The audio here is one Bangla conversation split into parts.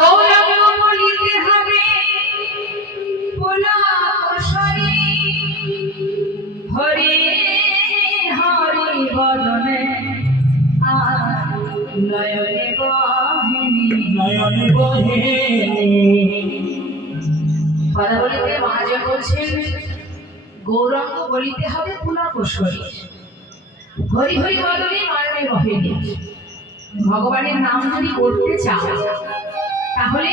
গৌরাঙ্গ বলিতে হবে পুলকেশ্বরী, হরে হরে বদনে নয়নে বহিনী, নয়নে বহিনী। কথা বলিতে মহাজন বলছেন গৌরাঙ্গ বলিতে হবে পুলকেশ্বরী, হরি হরি বদনে নয়নে বহিনী। ভগবানের নাম যদি করতে চাও তাহলে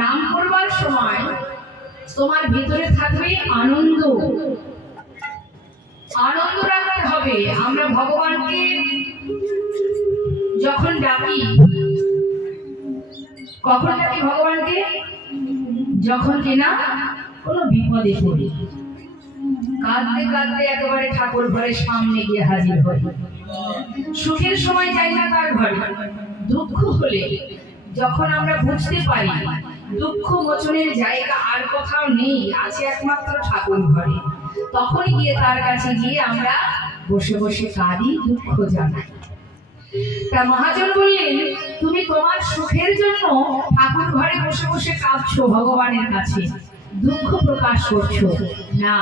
নাম করবার সময় তোমার ভিতরে থাকবে আনন্দ, আনন্দ রাখতে হবে। আমরা ভগবানকে যখন ডাকি, কখন ডাকি ভগবানকে? যখন কিনা কোনো বিপদে পড়ি, কাঁদতে কাঁদতে একেবারে ঠাকুর ঘরের সামনে গিয়ে হাজির হই। সুখের সময় যাই না তার ঘরে, দুঃখ হলে যখন আমরা বুঝতে পারি দুঃখ মোচনের জায়গা আর কোথাও নেই, আছে একমাত্র ঠাকুর ঘরে, তখনই গিয়ে তার কাছে গিয়ে আমরা বসে বসে কাঁদি, দুঃখ জানাই। তা মহাজন বললেন তুমি তোমার সুখের জন্য ঠাকুর ঘরে বসে বসে কাঁদছো, ভগবানের কাছে দুঃখ প্রকাশ করছো না।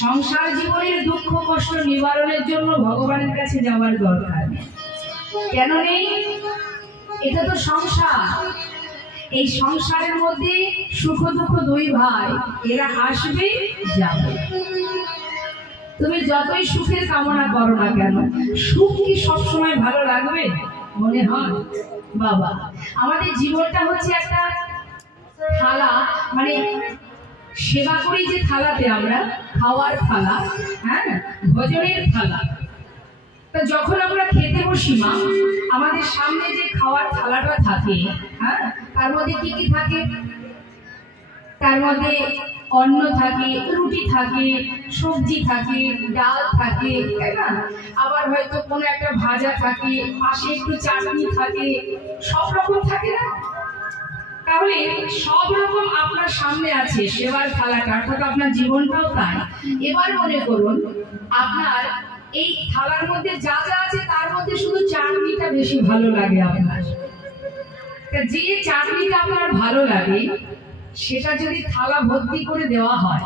সংসার জীবনের দুঃখ কষ্ট নিবারণের জন্য ভগবানের কাছে যাওয়ার দরকার নেই। কেন নেই? এটা তো সংসার, এই সংসারের মধ্যে সুখ দুঃখ দুই ভাই, এরা আসবে যাবে। তুমি যতই সুখের কামনা করো না কেন, সুখ কি সবসময় ভালো লাগবে? মনে হয় বাবা আমাদের জীবনটা হচ্ছে একটা থালা, মানে সেবা করি যে থালাতে আমরা, খাওয়ার থালা, হ্যাঁ ভোজনের থালা। তা যখন আমরা খেতে বসি মা, আমাদের সামনে যে খাওয়ার থালাটা থাকে, হ্যাঁ তার মধ্যে কি কি থাকে? তার মধ্যে অন্ন থাকে, রুটি থাকে, সবজি থাকে, ডাল থাকে, তাই না? আবার হয়তো কোনো একটা ভাজা থাকে, পাশে একটু চাটনি থাকে, সব রকম থাকে না? তাহলে সব রকম আপনার সামনে আছে সেবার থালাটা, অর্থাৎ আপনার জীবনটাও তাই। এবার মনে করুন আপনার এই থালার মধ্যে যা যা আছে তার মধ্যে শুধু চাটনিটা বেশি ভালো লাগে আপনার। যে চাটনিটা আপনার ভালো লাগে সেটা যদি থালা ভর্তি করে দেওয়া হয়,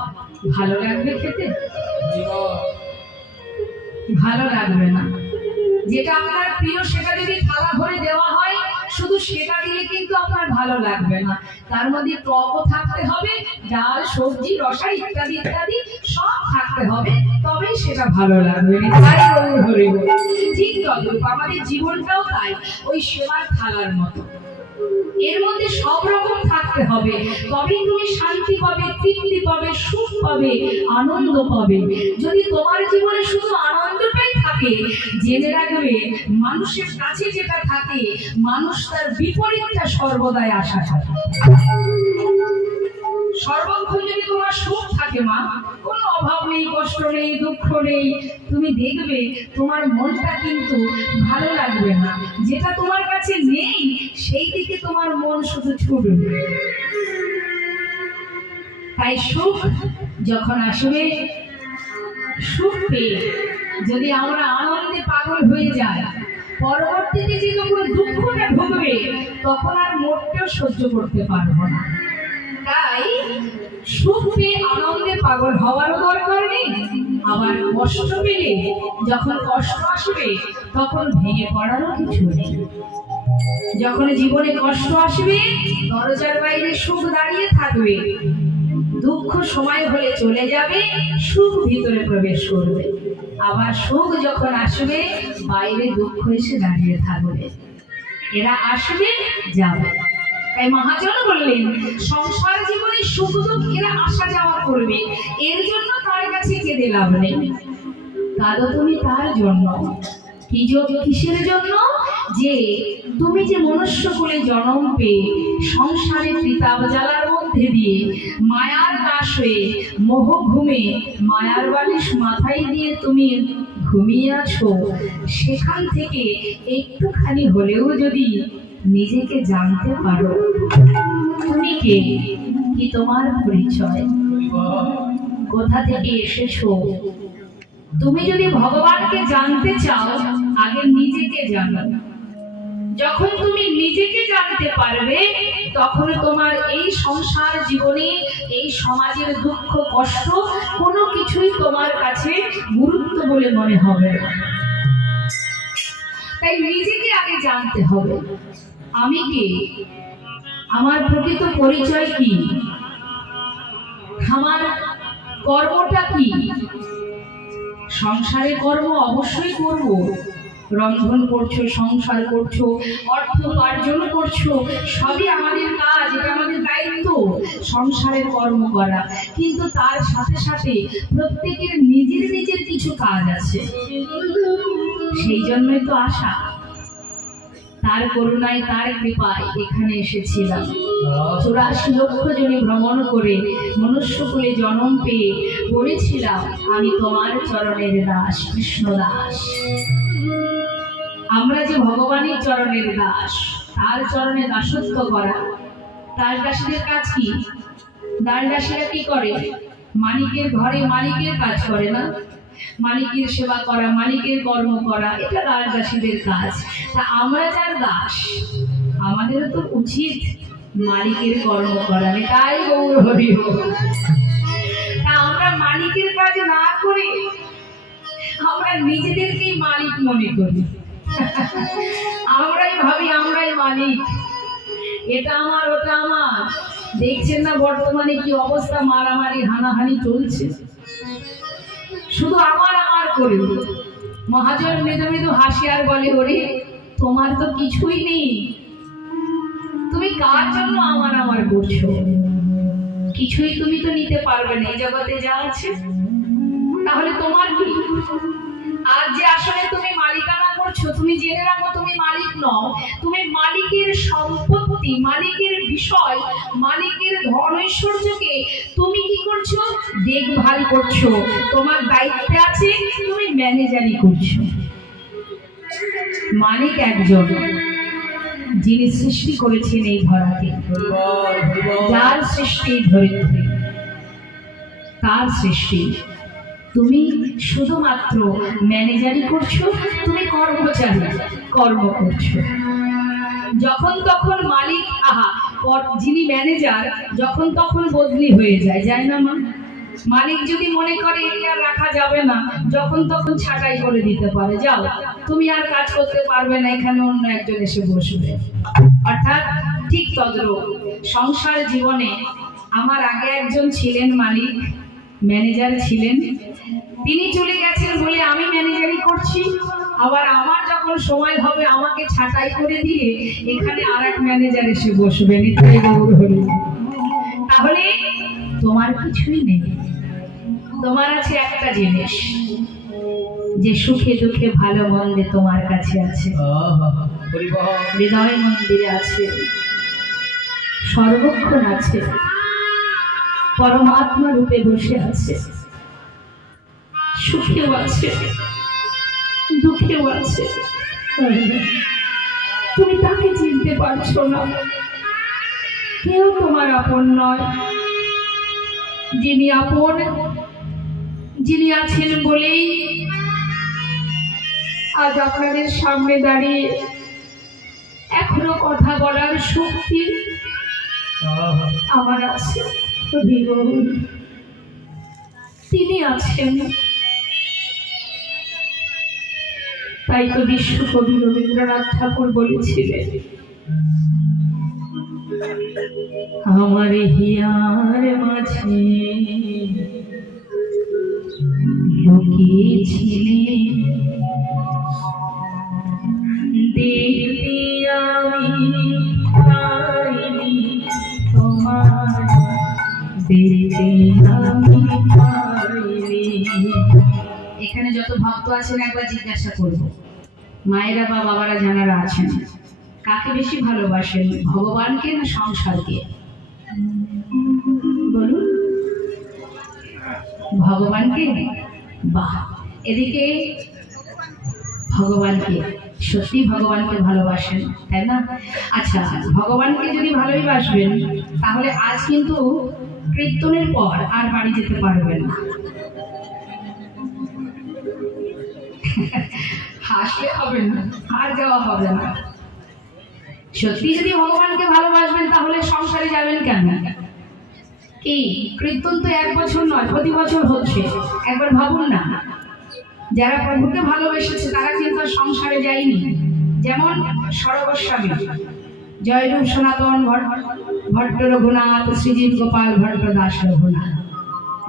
ভালো লাগবে খেতে? ভালো লাগবে না। যেটা আপনার প্রিয় সেটা যদি থালা ভরে দেওয়া হয়, শুধু সেটা দিলে কিন্তু আপনার ভালো লাগবে না। তার মধ্যে টকও থাকতে হবে, ডাল সবজি রসা ইত্যাদি ইত্যাদি সব থাকতে হবে, তবেই সেটা ভালো লাগবে। তাই ঠিক তদ্রূপ আমাদের জীবনটাও তাই, ওই সেবার থালার মতো। এর মধ্যে সব রকম থাকতে হবে, তবেই তুমি শান্তি পাবে, তৃপ্তি পাবে, সুখ পাবে, আনন্দ পাবে। যদি তোমার জীবনে শুধু আনন্দটাই থাকে, জেনে রাখবে মানুষের কাছে যেটা থাকে, মানুষ তার বিপরীতটা সর্বদাই আশা থাকে। সর্বক্ষণ যদি তোমার সুখ থাকে মা, কোনো অভাব নেই, কষ্ট নেই, দুঃখ নেই, তুমি দেখবে তোমার মনটা কিন্তু ভালো লাগবে না। যেটা তোমার কাছে নেই সেই দিকে তোমার মন শুধু ছুটবে। তাই সুখ যখন আসবে, সুখ পেয়ে যদি আমরা আনন্দে পাগল হয়ে যাই, পরবর্তীতে যে যখন দুঃখটা ঢুকবে তখন আর মোটেও সহ্য করতে পারবো না। তাই সুখ পেয়ে আনন্দে পাগল হওয়ারও দরকার নেই, আবার কষ্ট পেলে যখন কষ্ট আসবে তখন ভেঙে পড়ারও কিছু নেই। যখন জীবনে কষ্ট আসবে দরজার বাইরে সুখ দাঁড়িয়ে থাকবে, দুঃখ সময় হলে চলে যাবে, সুখ ভিতরে প্রবেশ করবে। আবার সুখ যখন আসবে বাইরে দুঃখ এসে দাঁড়িয়ে থাকবে। এরা আসবে যাবে। তাই মহাজন বললেন সংসার জীবনে সুখ দুঃখ এরা আসা যাওয়া করবে, এর জন্য তার কাছে কেঁদে লাভ নেই। কাঁদো তুমি তার জন্য। কিসের জন্য? যে তুমি যে মনুষ্য কুলে জন্ম পেয়ে সংসারে পিতাব জ্বালার মধ্যে দিয়ে মায়ার দাস হয়ে মোহ ঘুমে মায়ার বালিশ মাথায় দিয়ে তুমি ঘুমিয়ে আছো, সেখান থেকে একটুখানি হলেও যদি নিজেকে জানতে পারো তুমি কে, কি তোমার পরিচয়, কোথা থেকে এসেছো, তুমি যদি ভগবানকে জানতে চাও আগে নিজেকে জানো। যখন তুমি নিজেকে জানতে পারবে তখন তোমার এই সংসার জীবনে এই সমাজের দুঃখ কষ্ট কোনো কিছুই তোমার কাছে গুরুত্ব বলে মনে হবে না। তাই নিজেকে আগে জানতে হবে, আমি কে, আমার প্রকৃত পরিচয় কি, আমার কর্মটা কি। সংসারে কর্ম অবশ্যই করব, রন্ধন করছো, সংসার করছো, অর্থ উপার্জন করছো, সবই আমাদের কাজ, এটা আমাদের দায়িত্ব সংসারের কর্ম করা। কিন্তু তার সাথে সাথে প্রত্যেকের নিজের নিজের কিছু কাজ আছে, সেই জন্যই তো আশা। তার করুণায় তার কৃপায় এখানে এসেছিলাম। 84 লক্ষ জনে ভ্রমণ করে মনুষ্যকুলে জন্ম পেয়ে বলেছিলাম আমি তোমার চরণের দাস, কৃষ্ণ দাস। আমরা যে ভগবানের চরণের দাস, তার চরণে দাসত্ব করা। তার দাসীদের কাজ কি? তার দাসীরা কি করে? মালিকের ঘরে মালিকের কাজ করে না, মালিকের সেবা করা, মালিকের কর্ম করা, এটা তার দাসীদের কাজ। তা আমরা যার দাস, আমাদেরও তো উচিত মালিকের কর্ম করা। তাই গৌর হরি বল। তা আমরা মালিকের কাজ না করে আমরা নিজেদেরকেই মালিক মনে করি। আমরাই ভাবি আমরাই মালিক, এটা আমার ওটা আমার। দেখছেন না বর্তমানে কি অবস্থা, মারামারি হানাহানি চলছে, শুধু আমার আমার করে। মহাজন মৃদু মৃদু হাসি আর বলে, ওরে তোমার তো কিছুই নেই, তুমি কার জন্য আমার আমার করছো? কিছুই তুমি তো নিতে পারবে না এই জগতে যা আছে, তাহলে তোমার কি? আর যে আসলে তুমি মালিকানা করছো, তুমি জেনে রাখো তুমি মালিক নও, তুমি মালিকের সম্পত্তি, মালিকের বিষয়, মালিকের ধন ঐশ্বর্যকে তুমি কি করছো? দেখভাল করছো, তোমার দায়িত্বে আছে, তুমি ম্যানেজারি করছো। মালিক একজন, যিনি সৃষ্টি করেছেন এই ধরাকে, যার সৃষ্টি ধরিত্রী, তার সৃষ্টি। তুমি শুধুমাত্র ম্যানেজারি করছো, তুমি কর্মচারী, কর্ম করছো। যখন তখন মালিক, যিনি ম্যানেজার যখন তখন বদলি হয়ে যায়, যায় না মা? মালিক যদি মনে করে একে আর রাখা যাবে না, যখন তখন ছাঁটাই করে দিতে পারে, যাও তুমি আর কাজ করতে পারবে না, এখানে অন্য একজন এসে বসবে। অর্থাৎ ঠিক তদ্রূপ সংসার জীবনে আমার আগে একজন ছিলেন মালিক, ম্যানেজার ছিলেন, তিনি চলে গেছেন বলে আমি ম্যানেজারি করছি। আবার আমার যখন সময় হবে আমাকে ছাঁটাই করে দিয়ে এখানে আর এক ম্যানেজার এসে বসবেন। তাহলে তোমার কিছুই নেই, তোমার আছে একটা জিনিস, যে সুখে দুঃখে ভালো মন্দে তোমার কাছে আছে, হৃদয় মন্দিরে আছে, সর্বক্ষণ আছে, পরমাত্মা রূপে বসে আছে, সুখেও আছে দুঃখেও আছে। তুমি তাকে চিনতে পারছো না, কেউ তোমার আপন নয়। যিনি আপন, যিনি আছেন বলেই আজ আপনাদের সামনে দাঁড়িয়ে এখনো কথা বলার শক্তি আমার আছে। তিনি আছেন, তাই তো বিশ্বকবি রবীন্দ্রনাথ ঠাকুর বলেছিলেন, আমার হিয়ার মাঝে লুকিয়েছিলে দেখতে আমি পাইনি তোমার, দেখতে আমি পাইনি। এখানে যত ভক্ত আছেন একবার জিজ্ঞাসা করবো, মায়েরা বা বাবারা যারা আছেন, কাকে বেশি ভালোবাসেন, ভগবানকে না সংসারকে? বলুন। ভগবানকে? বাহ, এদিকে ভগবানকে, সত্যি ভগবানকে ভালোবাসেন, তাই না? আচ্ছা, ভগবানকে যদি ভালোই বাসবেন তাহলে আজ কিন্তু কীর্তনের পর আর বাড়ি যেতে পারবেন না। হাসলে হবে না, আর যাওয়া হবে না। সত্যি যদি ভগবানকে ভালোবাসবেন তাহলে সংসারে যাবেন কেন? কি কীর্তন তো 1 বছর নয়, প্রতি বছর হচ্ছে। একবার ভাবুন না, যারা প্রভুকে ভালোবেসেছে তারা কিন্তু আর সংসারে যায়নি। যেমন সরগোস্বামী, জয়রূপ সনাতন ভট্ট রঘুনাথ, শ্রীজীব গোপাল ভট্ট দাস রঘুনাথ,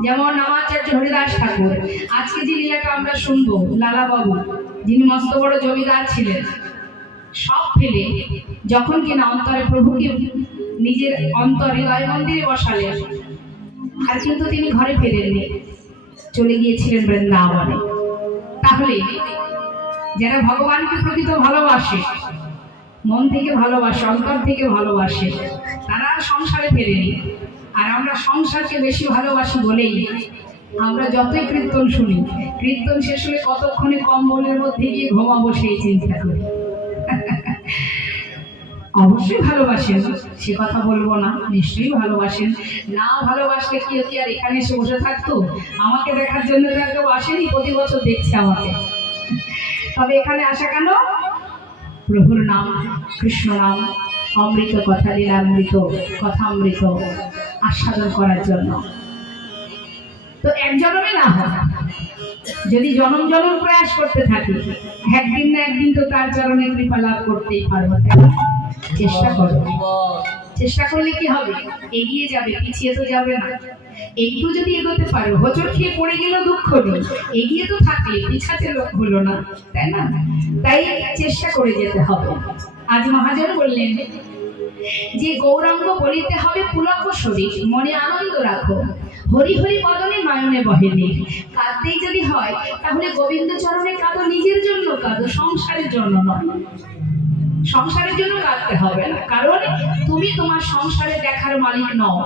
যেমন আমাচার্য হরিদাস ঠাকুর। আজকে যে লীলাটা আমরা শুনবো, লালা বাবু যিনি মস্ত বড় জমিদার ছিলেন, সব ফেলে যখন কিনা অন্তরে প্রভুকে নিজের হৃদয় মন্দিরে বসালেন, আর কিন্তু তিনি ঘরে ফেরেননি, চলে গিয়েছিলেন বৃন্দাবনে। তাহলে যারা ভগবানকে প্রকৃত ভালোবাসে, মন থেকে ভালোবাসে, অন্তর থেকে ভালোবাসে, তারা আর সংসারে ফেরেনি। আর আমরা সংসারকে বেশি ভালোবাসি বলেই আমরা যতই কীর্তন শুনি, কীর্তন শেষ হলে কতক্ষণে কম্বলের মধ্যে গিয়ে ঘুমাবো সেই চিন্তা করি। অবশ্যই ভালোবাসেন, সে কথা বলবো না, নিশ্চয়ই ভালোবাসেন। না ভালোবাসলে কি আর এখানে এসে বসে থাকতো? আমাকে দেখার জন্য কেউ আসেনি, প্রতি বছর দেখছে আমাকে। তবে এখানে আসা কেন? প্রভুর নাম, কৃষ্ণ নাম, অমৃত কথা, লীলামৃত কথা, অমৃত আস্বাদন করার জন্য। তো এক জন্মে না হয়, যদি জনম জনম প্রয়াস করতে থাকি, একদিন না একদিন তো তার চরণে কৃপা লাভ করতেই পারবো। চেষ্টা করো, চেষ্টা করলে কি হবে? এগিয়ে যাবে, পিছিয়ে তো যাবে না। একটু যদি এগোতে পারো, হোঁচট খেয়ে পড়ে গেলেও দুঃখ নেই, এগিয়ে তো থাকলে, পিছাতে হলো না, তাই না? তাই চেষ্টা করে যেতে হবে। আজ মহাজন বললেন যে গৌরাঙ্গ বলিতে হবে পুলক শরীর, মনে আনন্দ রাখো, হরি হরি বদনে নয়নে বহেনি। কাঁদতেই যদি হয় তাহলে গোবিন্দ চরণে কাঁদো, নিজের জন্য কাঁদো, সংসারের জন্য নয়। সংসারের জন্য কাঁদতে হবে না, কারণ তুমি তোমার সংসারে দেখার মালিক নও।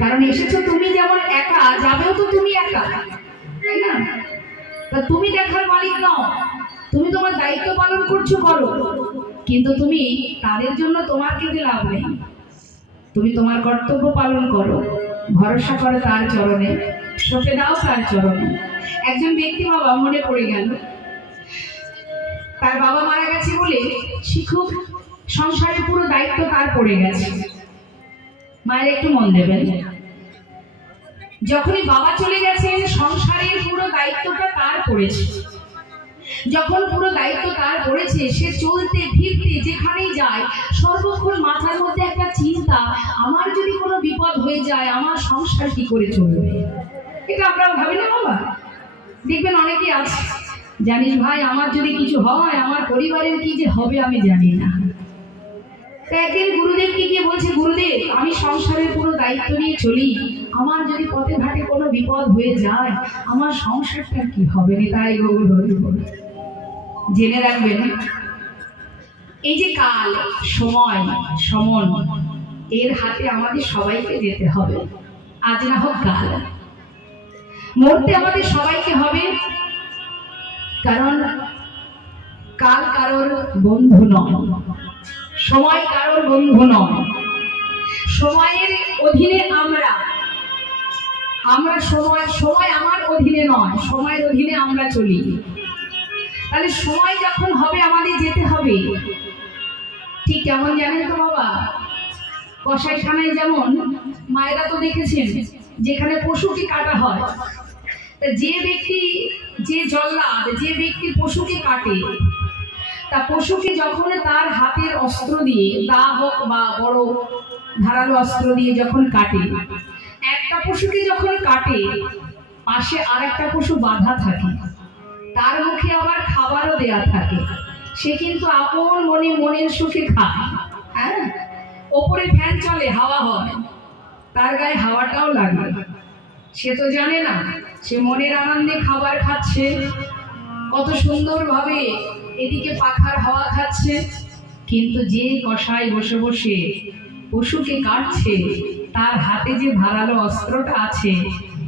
কারণ এসেছো তুমি যেমন একা, যাবেও তো তুমি একা, তাই না? তা তুমি দেখার মালিক নও, তুমি তোমার দায়িত্ব পালন করছো, করো, কিন্তু তুমি তাদের জন্য তোমার কিন্তু লাভ নেই। তুমি তোমার কর্তব্য পালন করো, ভরসা করো তার চরণে, সঁপে দাও তার চরণে। একজন ব্যক্তি বাবা মনে পড়ে গেল, তার বাবা মারা গেছে বলে সে খুব সংসারের পুরো দায়িত্ব তার পড়ে গেছে। মায়ের একটু মন দেবেন, যখনই বাবা চলে গেছেন সংসারের পুরো দায়িত্বটা তার পড়েছে। যখন পুরো দায়িত্ব তার পড়েছে, সে চলতে ফিরতে যেখানেই যায় সর্বক্ষণ মাথার মধ্যে একটা চিন্তা, আমার যদি কোনো বিপদ হয়ে যায় আমার সংসার কি করে চলবে। এটা আমরা ভাবি না বাবা? দেখবেন অনেকেই আছে, জানিস ভাই আমার যদি কিছু হয় আমার পরিবারের কি যে হবে আমি জানি না। তা একদিন গুরুদেবকে গিয়ে বলছে, গুরুদেব আমি সংসারের পুরো দায়িত্ব নিয়ে চলি, আমার যদি পথে ঘাটে কোনো বিপদ হয়ে যায় আমার সংসারটা কি হবে। তাই গৌর হরি বলে জেনে রাখবেন, এই যে কাল, সময়, সমন, এর হাতে আমাদের সবাইকে যেতে হবে। আজ না হোক কাল, মরতে আমাদের সবাইকে হবে। কারণ কাল কারোর বন্ধু নয়, সময় কারোর বন্ধু নয়। সময়ের অধীনে আমরা সময় আমার অধীনে নয়, সময়ের অধীনে আমরা চলি। তাহলে সময় যখন হবে আমাদের যেতে হবে। ঠিক কেমন জানেন তো বাবা, কসাইখানায় যেমন মায়েরা তো দেখেছেন যেখানে পশুকে কাটা হয়, তা যে ব্যক্তি, যে জল্লাদ, যে ব্যক্তি পশুকে কাটে, তা পশুকে যখন তার হাতের অস্ত্র দিয়ে, দা হোক বা বড় ধারালো অস্ত্র দিয়ে যখন কাটে, একটা পশুকে যখন কাটে পাশে আর একটা পশু বাঁধা থাকে, তার মুখে আবার খাবারও দেয়া থাকে, সে কিন্তু আপন মনে মনের সুখে খায়। হ্যাঁ, ওপরে ফ্যান চলে, হাওয়া হয়, তার গায়ে হাওয়াটাও লাগে, সে তো জানে না সে মনের আনন্দে খাবার খাচ্ছে, কত সুন্দরভাবে এদিকে পাখার হাওয়া খাচ্ছে। কিন্তু যে কসাই বসে বসে পশুকে কাটছে, তার হাতে যে ধারালো অস্ত্রটা আছে,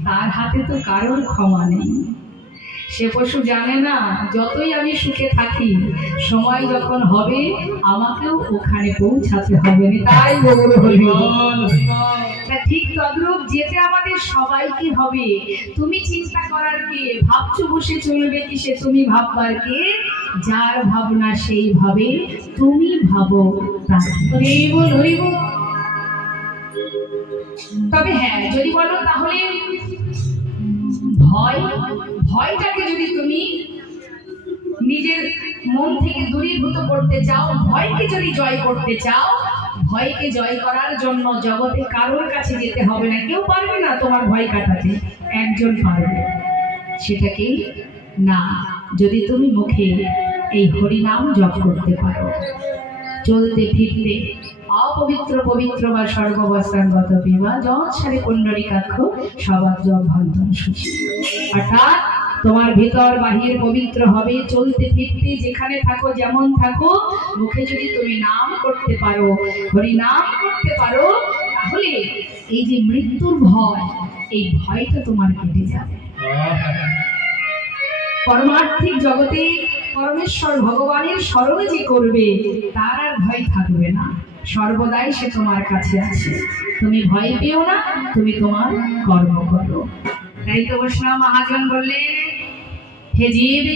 তার হাতে তো কারোর ক্ষমা নেই। সে পশু জানে না যতই আমি সুখে থাকি, সময় যখন হবে আমাকেও ওখানে পৌঁছাতে হবে। তাই গৌর হরি। ঠিক তদ্রূপ যেতে আমাদের সবাইকে হবে। তুমি চিন্তা করার কে? ভাবছো বসে চলবে কিসে? তুমি ভাববার কে? যার ভাবনা সেই ভাবে, তুমি ভাবো তার। হরি বল, হরি বল। তবে হ্যাঁ, যদি বলো তাহলে ভয়টাকে যদি তুমি নিজের মন থেকে দূরীভূত করতে চাও, ভয়কে যদি জয় করতে চাও, ভয়কে জয় করার জন্য জগতে কারোর কাছে যেতে হবে না। কেউ পারবে না তোমার ভয় কাটাতে, একজন পারবে। সেটাকে না, যদি তুমি মুখে এই হরিনাম জপ করতে পারো, চলতে ফিরতে অপবিত্র পবিত্র বা সর্ববস্ত্রাঙ্গত বিবাহ যৎসারে পুণ্ডরীকাক্ষ সবাদ্য অভ্যন্তর শুচি, অর্থাৎ তোমার ভিতর বাহির পবিত্র হবে। চলতে ফিরতে যেখানে থাকো, যেমন থাকো, মুখে যদি তুমি নাম করতে পারো, হরি নাম করতে পারো, তাহলে এই যে মৃত্যুর ভয়, এই ভয়টা তোমার কেটে যাবে। পরমার্থিক জগতে পরমেশ্বর ভগবানের স্মরণে যে করবে, তার আর ভয় থাকবে না। সর্বদাই সে তোমার কাছে আছে। তুমি ভয় পেও না, তুমি তোমার কর্ম করো। তাই তো বৈষ্ণব মহাজন বললেন, হে জীব,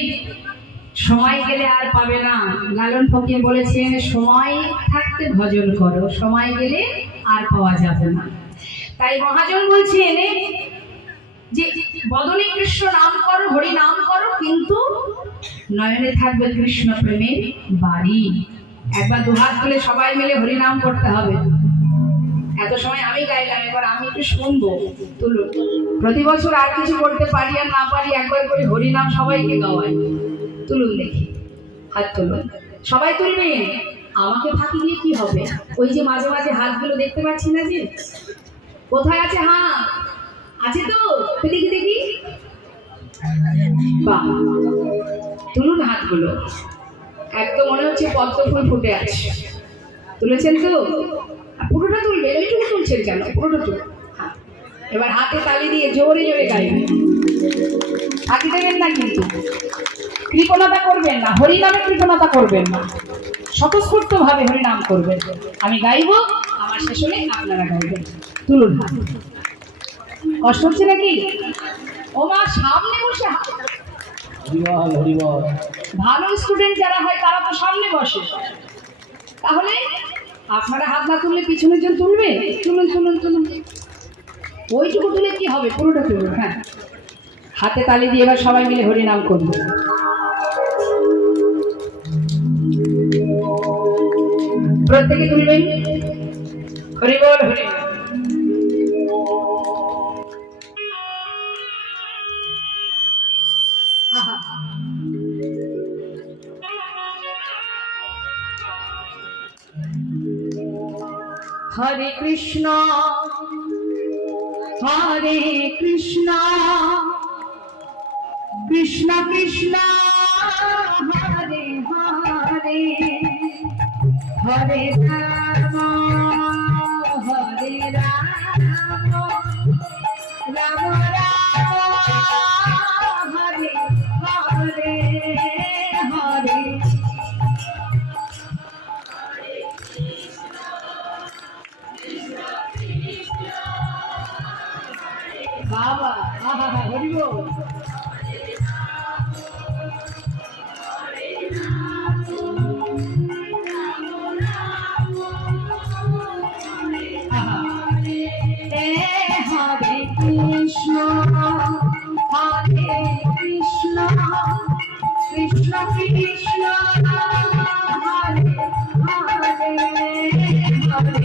সময় গেলে আর পাবে না। লালন ফকির বলেছেন, সময় থাকতে ভজন করো, সময় গেলে আর পাওয়া যাবে না। তাই মহাজন বলছেন যে বদনে কৃষ্ণ নাম করো, হরি নাম করো, কিন্তু নয়নে থাকবে কৃষ্ণ প্রেমের বাড়ি। একবার দুহাত তুলে সবাই মিলে হরি নাম করতে হবে। এত সময় আমি গাইলাম, এবার আমি একটু শুনবো। তুলুন, প্রতি বছর আর কিছু করতে পারি আর না পারি, একবার করে হরি নাম সবাইকে গাওয়াই। তুলুন দেখি, হাত তুলুন, সবাই তুলবেন। আমাকে ফাঁকি দিয়ে কি হবে? ওই যে মাঝে মাঝে হাতগুলো দেখতে পাচ্ছি না, যে কোথায় আছে? হ্যাঁ আছে তো, দেখি দেখি। বাহ, তুলুন হাতগুলো। একদম মনে হচ্ছে পদ্ম ফুল ফুটে আছে। তুলেছেন তো? পুরোটা তুলবে, ওইটুকু তুলছেন কেন? পুরোটা তুল। এবার হাতে তালি দিয়ে জোরে জোরে গাইবেন, ফাঁকি দেবেন না, কিন্তু কৃপণতা করবেন না। হরি নামে কৃপণতা করবেন না, স্বতঃস্ফূর্ত ভাবে হরি নাম করবেন। আমি গাইব, আমার শেষ হলে আপনারা গাইবেন। তুলুন হাত। কষ্ট হচ্ছে নাকি? ও মা, সামনে বসে ভালো স্টুডেন্ট যারা হয় তারা তো সামনে বসে। তাহলে আপনারা হাত না তুললে পিছনের জন তুলবে? তুলুন তুলুন তুলুন, ওইটুকু তুলে কি হবে? পুরোটা তুলুন। হ্যাঁ, হাতে তালি দিয়ে এবার সবাই মিলে হরি নাম করবো। প্রত্যেকে তুলবেন, হরি বল, হরি বল। হরে কৃষ্ণ হরে কৃষ্ণ, কৃষ্ণ কৃষ্ণ হরে হরে, হরে রাম হরে রাম, রাম রাম হরে হরে, হরে বাবা, হরি বল। হরে কৃষ্ণ হরে কৃষ্ণ, কৃষ্ণ কৃষ্ণ হরে হরে, হরে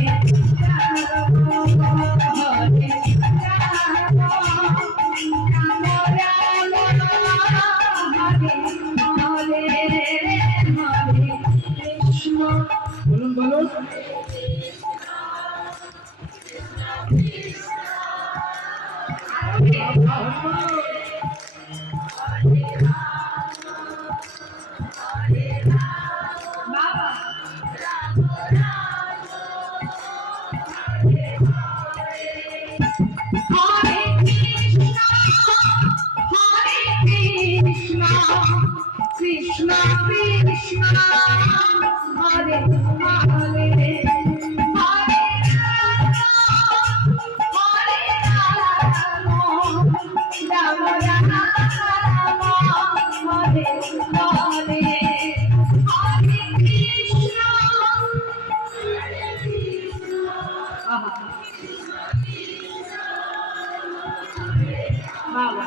বলুন বলুন। কৃষ্ণ কৃষ্ণ হরে হরে, হরে রাম হরে রাম, রাধে হরে কৃষ্ণ আহা বাবা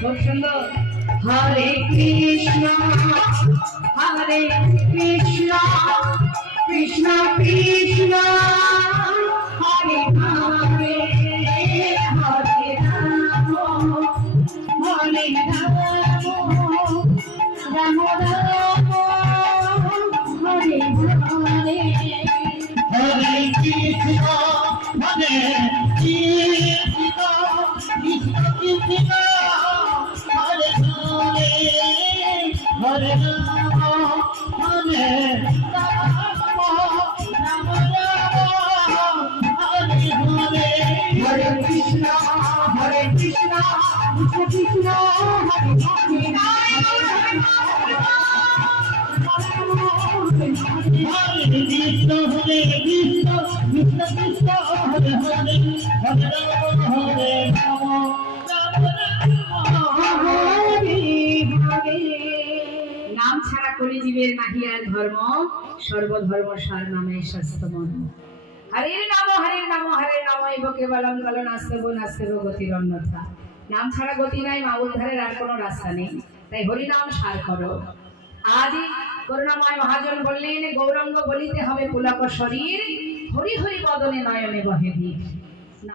খুব সুন্দর হরে কৃষ্ণ কৃষ্ণ কৃষ্ণ হরে হরে হরে রাম হরে রাম রাম রাম হরে হরে হরে কৃষ্ণ হরে কৃষ্ণ কৃষ্ণ কৃষ্ণ হরে হরে হরে রাম হরে রাম রাম রাম হরে হরে হরে কৃষ্ণ কৃষ্ণ কৃষ্ণ হরে হরে হরে কৃষ্ণ কৃষ্ণ কৃষ্ণ হরে হরে হরে রাম হরে রাম রাম রাম নাম ছাড়া কলিজীবের নাহি আর ধর্ম সর্বধর্ম সার নামে শাস্ত্র মর্ম হরের নাম এব কেবলম কলো নাস্তেব গতির অন্যথা নাম ছাড়া গতি নাই মা উদ্ধারের আর কোনো রাস্তা নেই তাই হরি নাম সার করো আজই করুণাময় মহাজন বললেন গৌরাঙ্গ বলিতে হবে পুলক শরীর হরি হরি বদনে নয়নে বহে দীপ